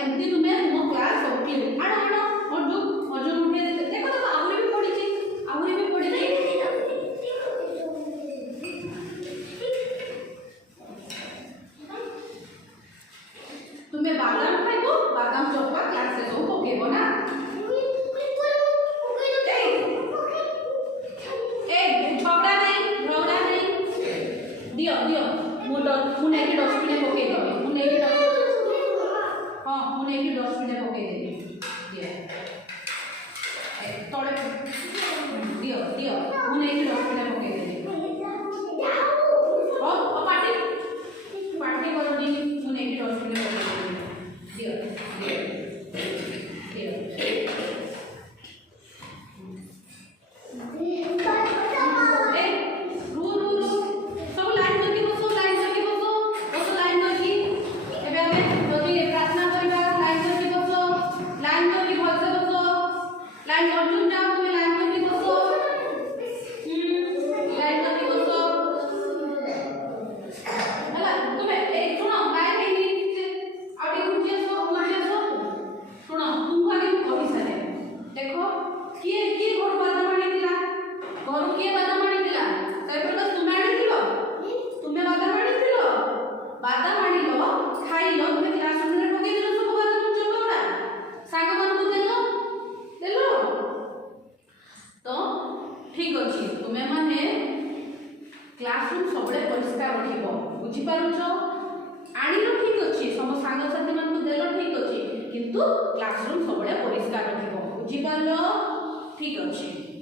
एमती तुम्हें तुम क्लास सब क्लियर आड़ो आड़ो और जो उठे देखो देखो आहुरी भी पड़ी छी आहुरी भी पड़ी छी तुम्हें बादाम खाइबो बादाम चोपा क्लास से सब पकेबो ना झगड़ा नहीं दियो दियो मुने की डस्टबिन पके देबे मुने की हां मुने की डस्टबिन पके देबे दियो तळे दियो दियो मुने की डस्टबिन पके देबे हां पार्टी पार्टी करनी मुने की डस्टबिन पके देबे दियो दियो क्लासरूम सबले परिष्कार रखिबो बुझी पारुछ आनिलो ठीक अछि सम सांग साथी मन को देलो ठीक अछि किंतु क्लासरूम सबले परिष्कार रखिबो बुझी पारलो ठीक अछि।